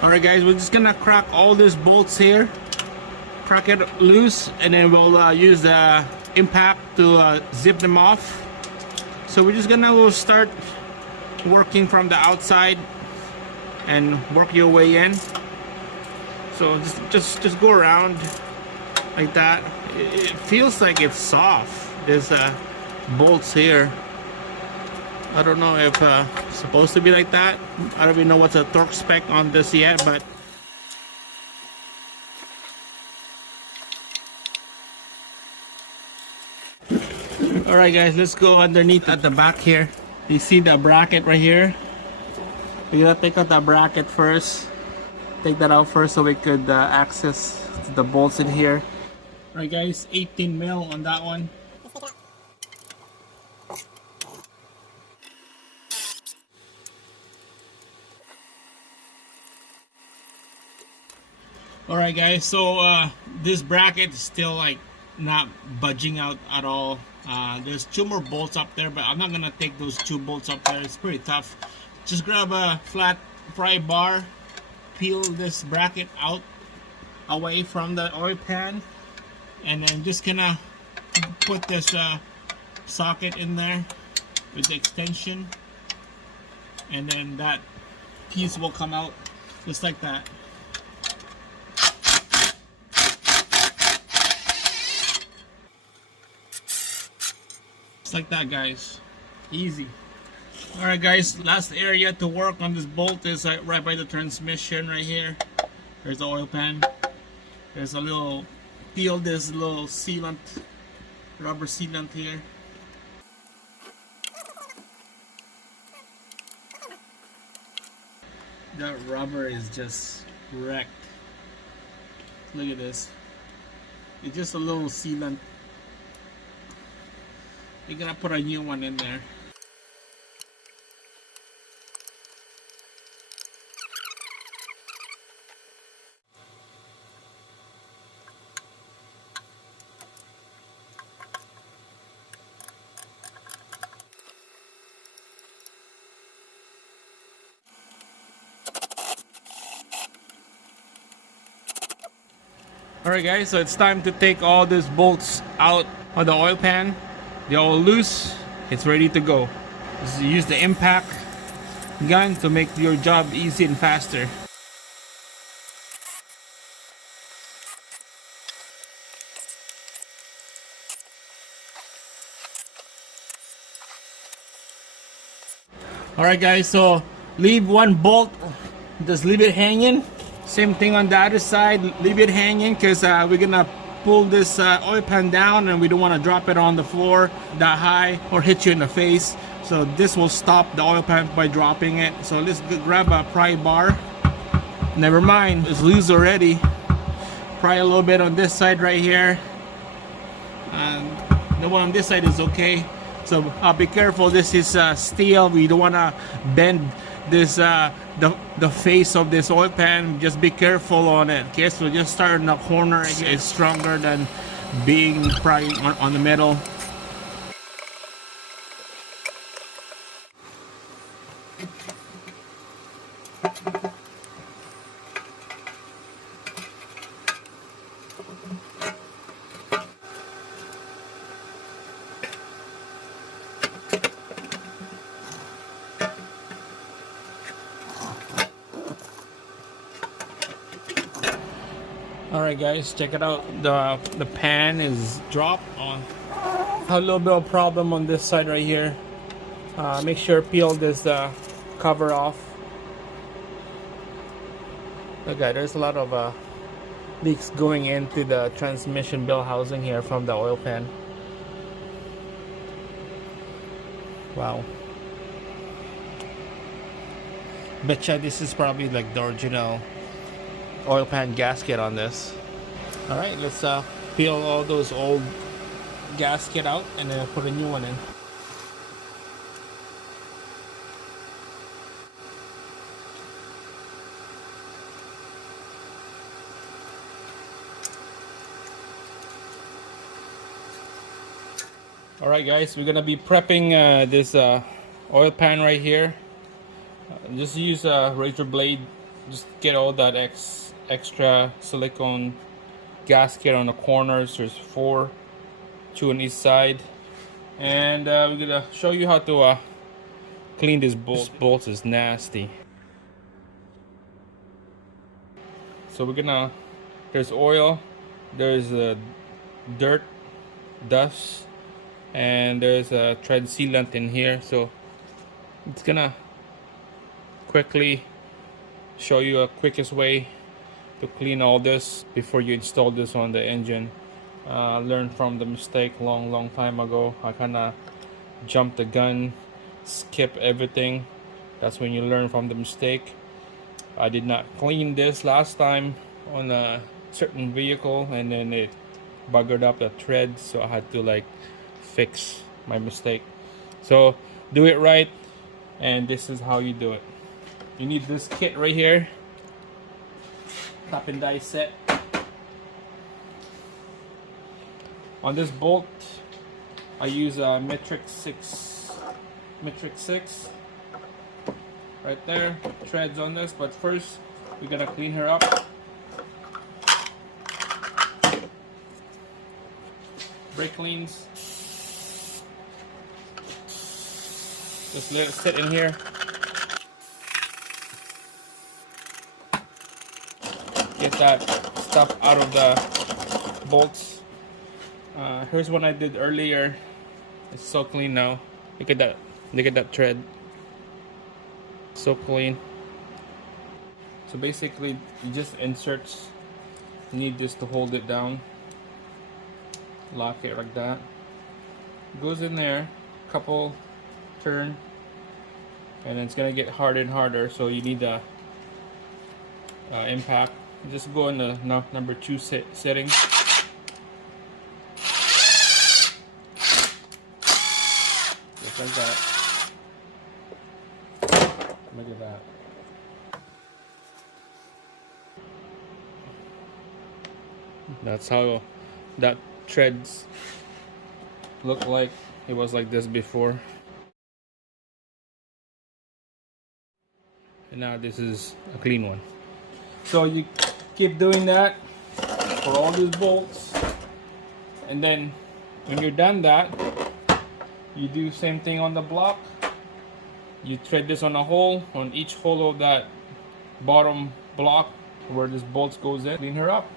Alright guys, we're just gonna crack all these bolts here, crack it loose, and then we'll use the impact to zip them off. So we're just gonna start working from the outside and work your way in. So just go around like that. It feels like it's soft. There's bolts here. I don't know if it's supposed to be like that. I don't even know what's a torque spec on this yet, but alright guys, let's go underneath at the back here. You see the bracket right here? We're gonna take out the bracket first. Take that out first so we could access the bolts in here. Alright guys, 18 mil on that one. Alright guys, so this bracket is still like not budging out at all. There's 2 more bolts up there, but I'm not gonna take those 2 bolts up there. It's pretty tough. Just grab a flat pry bar, peel this bracket out away from the oil pan, and then just gonna put this socket in there with the extension, and then that piece will come out just like that. Just like that guys, easy. Alright guys, last area to work on this bolt is right by the transmission right here. There's the oil pan. There's a little peel, this little sealant, rubber sealant here. That rubber is just wrecked. Look at this. It's just a little sealant. You're gonna put a new one in there. Alright guys, so it's time to take all these bolts out of the oil pan. They're all loose. It's ready to go. Just use the impact gun to make your job easy and faster. Alright guys, so leave one bolt, just leave it hanging. Same thing on the other side, leave it hanging, because we're gonna pull this oil pan down and we don't want to drop it on the floor that high or hit you in the face. So this will stop the oil pan by dropping it. So let's grab a pry bar. Never mind, it's loose already. Pry a little bit on this side right here, and the one on this side is okay. So be careful, this is steel. We don't want to bend this the face of this oil pan. Just be careful on it. Okay, so just start in the corner. It's stronger than being pried on the metal. Alright guys, check it out. The pan is dropped on. A little bit of problem on this side right here. Make sure peel this cover off. Okay, there's a lot of leaks going into the transmission bell housing here from the oil pan. Wow. Betcha this is probably like the original oil pan gasket on this. Alright, let's peel all those old gasket out and then put a new one in. Alright guys, we're gonna be prepping this oil pan right here. Just use a razor blade just get all that extra silicone gasket on the corners. There's 4, 2 on each side, and we're gonna show you how to clean this bolt. This bolt is nasty. So we're gonna, there's oil, there's dirt, dust, and there's a tread sealant in here. So it's gonna quickly show you a quickest way to clean all this before you install this on the engine. Learned from the mistake long time ago. I kind of jumped the gun, skip everything. That's when you learn from the mistake. I did not clean this last time on a certain vehicle, and then it buggered up the threads, so I had to like fix my mistake. So do it right, and this is how you do it. You need this kit right here, top and die set. On this bolt I use a metric 6 right there, threads on this. But first we're gonna clean her up. Brake cleans, just let it sit in here. Get that stuff out of the bolts. Here's what I did earlier. It's so clean now. Look at that. Look at that thread. So clean. So basically, you just inserts. You need this to hold it down. Lock it like that. Goes in there. Couple turn, and it's gonna get harder and harder. So you need the impact. Just go in the number 2 setting. Just like that. Look at that. That's how that threads look like. It was like this before. And now this is a clean one. So you keep doing that for all these bolts, and then when you're done that, you do same thing on the block. You thread this on a hole, on each hole of that bottom block where this bolt goes in. Clean her up.